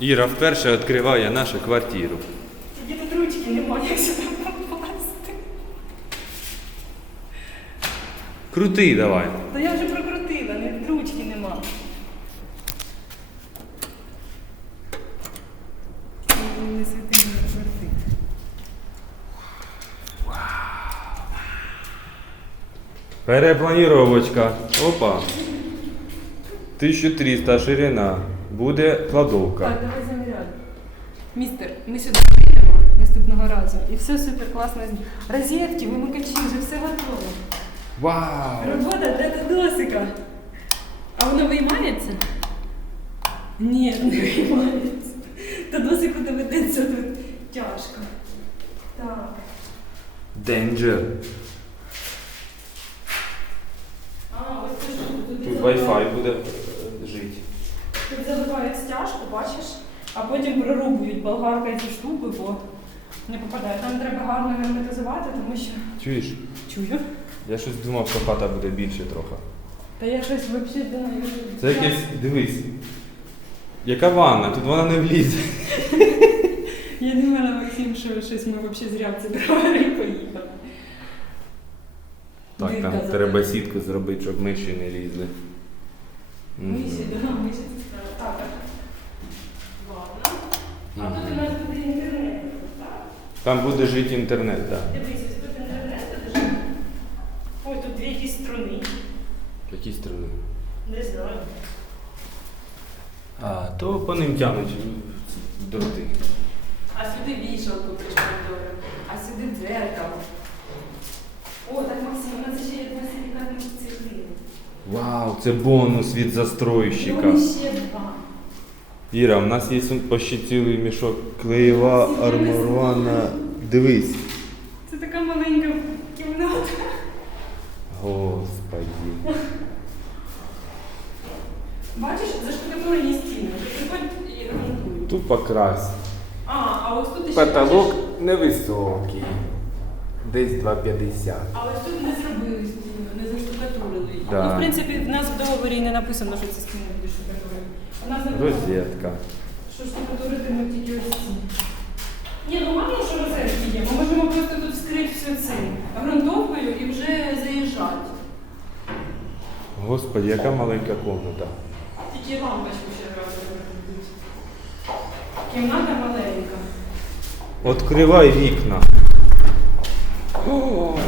Іра вперше відкриває нашу квартиру. Тоді тут ручки немає, як сюди попасти. Крути давай. Та я вже прокрутила, не ручки нема. Не світи не прокрути. Перепланіровочка. Опа. 1300 ширина. Буде кладовка. Так, давай заміряй. Містер, ми сюди прийдемо наступного разу. І все супер класно. Розетки, вимикачі, вже все готово. Вау! Робота для досика. А воно виймається? Ні, не виймається. Та досику доведеться тут тяжко. Так. Danger. А, ось це ж тут. Тут Wi-Fi буде е, жити. Тут заливають стяжку, бачиш, а потім болгаркою ці штуки, бо не попадає. Там треба гарно герметизувати, тому що. Чуєш? Чую. Я щось думав, що хата буде більше трохи. Та я щось взагалі думаю. Це якесь, дивись. Яка ванна? Тут вона не влізе. Я думала, Максим, що щось ми взагалі зря в це дрова і поїхали. Так, там треба сітку зробити, щоб миші не лізли. Мгм. Миші, да, миші це справа. Так, так. Ладно. А тут у нас буде інтернет, так? Там буде жити інтернет, так. Дивись, ось тут інтернет тут. Ой, тут дві якісь струни. Які сторони? Не знаю. А, то по ним тянуть ці дроти. А сюди вішалку пришпандовуємо, а сюди дзеркало. О, так, Максим, у нас ще є два силікатних цеглини. Вау, це бонус від застройщика. Ну, ще два. Іра, у нас є почти цілий мішок клеєва армурована. Дивись. Це така маленька кімната. Господи. Бачиш, заштукатурені стіни. Ти приходь і ремонтуй. Тупо крась. А, а ось тут ще Потолок бачиш, невисокий. Десь 2,50. а ось тут не зробили стіну, не заштукатурили. її. Да. Ну, в принципі, в нас в договорі не написано, що ці стіни буде штукатурити. У нас написано, Розетка. що штукатурити ми тільки ось стіни. Ні, ну мало що розетки є. Ми можемо просто тут вскрити все цим грунтовкою і вже заїжджати. Господи, яка маленька комната. Тільки лампочку ще раз робити. Кімната маленька. Откривай вікна. О,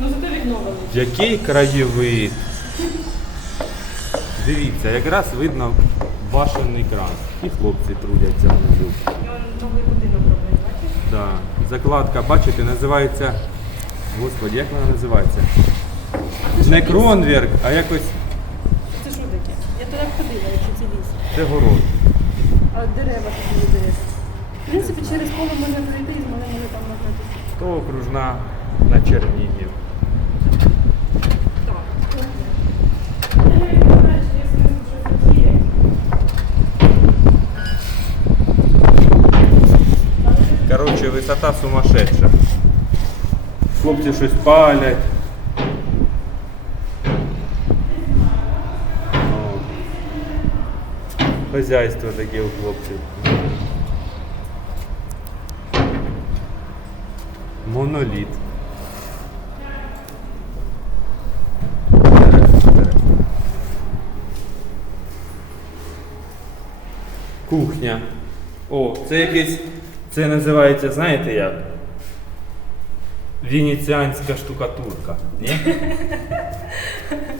Ну зато вікно велике. який краєвид. Дивіться, якраз видно башенний кран. І хлопці трудяться внизу. І новий будинок робить, бачиш? Да. Закладка, бачите, називається. Господи, як вона називається? Не кронверк, а якось Це що таке? Я туди ходила, якщо це ліс. це город. А дерева такі дерева. В принципі, через коло можна пройти і змогли може там нагнатися. То окружна на Чернігів. Висота сумасшедша. Хлопці щось палять. Хазяйство таке у хлопців. Моноліт. Кухня. О, це якийсь. Це називається, знаєте як? Венеціанська штукатурка. Ні?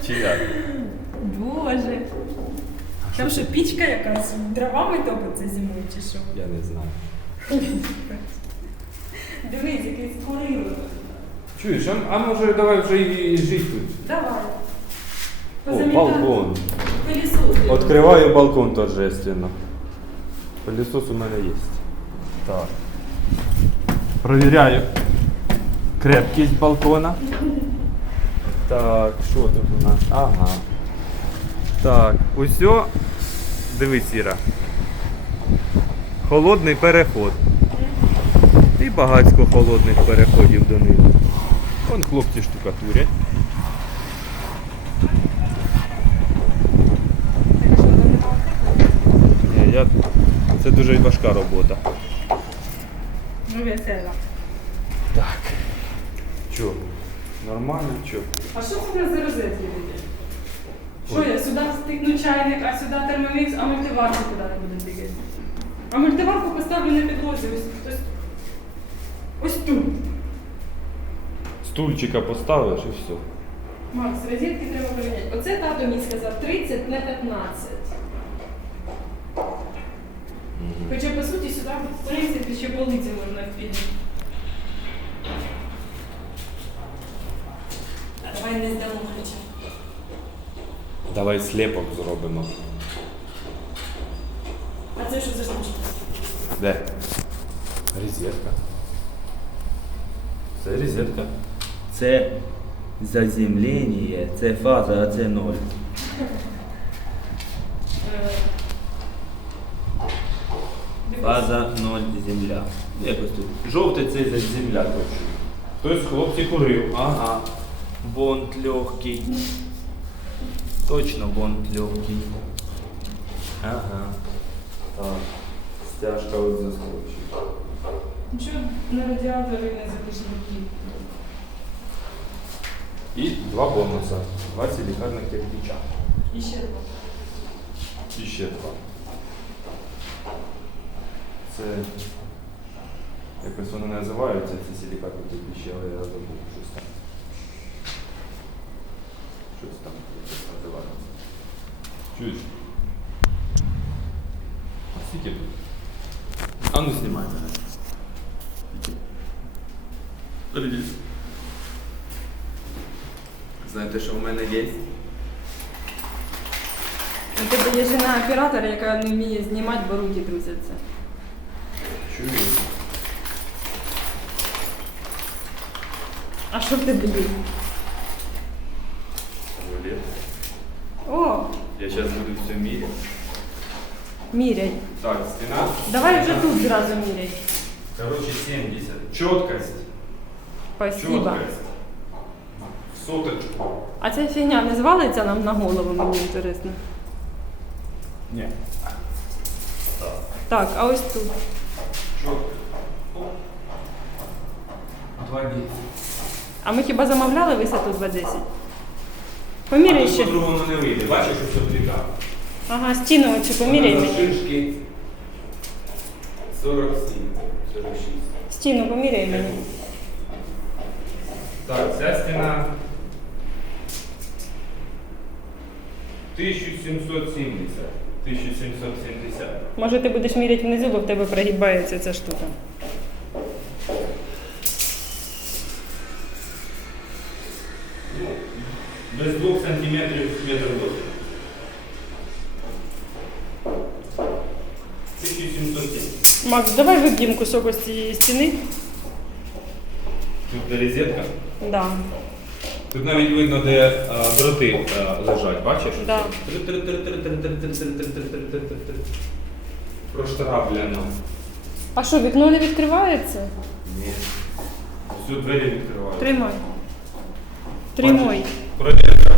Чи як? Боже. Там що, пічка якась дровами топиться зимою чи що? Я не знаю. Дивись, якийсь курило. Чуєш, а, а може давай вже і, жити тут? Давай. О, балкон. Пилісос. Откриваю балкон торжественно. Пылесос у мене є. Так. Провіряю крепкість балкона. Так, що тут у нас? Ага. Так, усьо. Дивись, Іра. Холодний переход. І багатько холодних переходів донизу. Вон хлопці штукатурять. Я Це дуже важка робота. Ну, весело. Так. Чо? Нормально, чо? А що це в нас за розетки такі? Що я сюди встикну чайник, а сюди термомікс, а мультиварку куди не буду тикати? А мультиварку поставлю на підлозі, ось, ось, ось тут. Стульчика поставиш і все. Макс, розетки треба поміняти. Оце тато мені сказав 30 на 15. Хоча, по суті, сюди, в принципі, ще полиці можна впіти. Давай не здамо ключа. Давай сліпок зробимо. А це що за штучка? Де? Розетка. Це розетка. Це заземлення, це фаза, а це ноль. Е, Фаза ноль земля. Ну, Якось тут. Жовте це за земля точно. Хтось з хлопців курив. Ага. Бонд легкий. Точно бонд легкий. Ага. Так. Стяжка от заскочить. Нічого на радіатори не запишні. І два бонуса. Два силікарних кирпича. І ще два. І ще два. Це якось вони називаються, ці силікатні кирпичі, але я забув щось там. Щось там якось називається. Чуєш? А скільки тут? А ну знімай мене. Знаєте, що в мене є? У тебе є жена оператора, яка не вміє знімати, бо руки трусяться. Чую. А що в тебе є? Рулет. О, Я сейчас буду все мерить. міряй. Так, стена. Давай вже тут зразу міряй. Короче, 70. Четкость. Спасибо. Четкость. В соточку. А ця фігня не звалиться нам на голову, мені інтересно. Не. Так, а ось тут. Четко. Два десять. А ми хіба замовляли висоту 2,10? Поміряй ще. По-другому не вийде. Бачиш, що все пліка? Ага, стіну оцю поміряй мені. Шишки. 47. 46. Стіну поміряй мені. Так, ця стіна 1770. 1770. Може ти будеш міряти внизу, бо в тебе прогибається ця штука. Без 2 сантиметрів метр досить. 1770. Макс, давай виб'ємо кусок ось цієї стіни. Тут де розетка. Да. Тут навіть видно, де а, дроти а, лежать, бачиш? Да. Проштраблено. А що, вікно не відкривається? Ні. Всю двері відкривають. Тримай. Тримай. Проверка.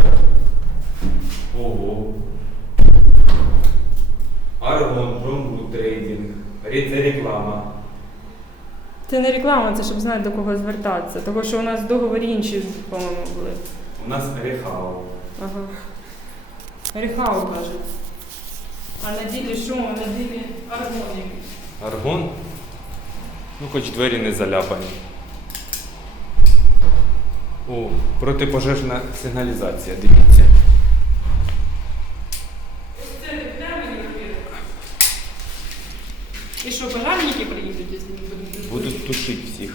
Ого. Аргон, Промбу трейдинг. Ре- Це реклама. Це не реклама, це щоб знати до кого звертатися. Тому що у нас в договорі інші, по-моєму, були. У нас рехау. Ага. Рехау кажуть. А на ділі що? На ділі аргон якийсь. Аргон? Ну, хоч двері не заляпані. О, протипожежна сигналізація, дивіться. Це термін. І що, пожарники приїдуть? Будуть тушити всіх.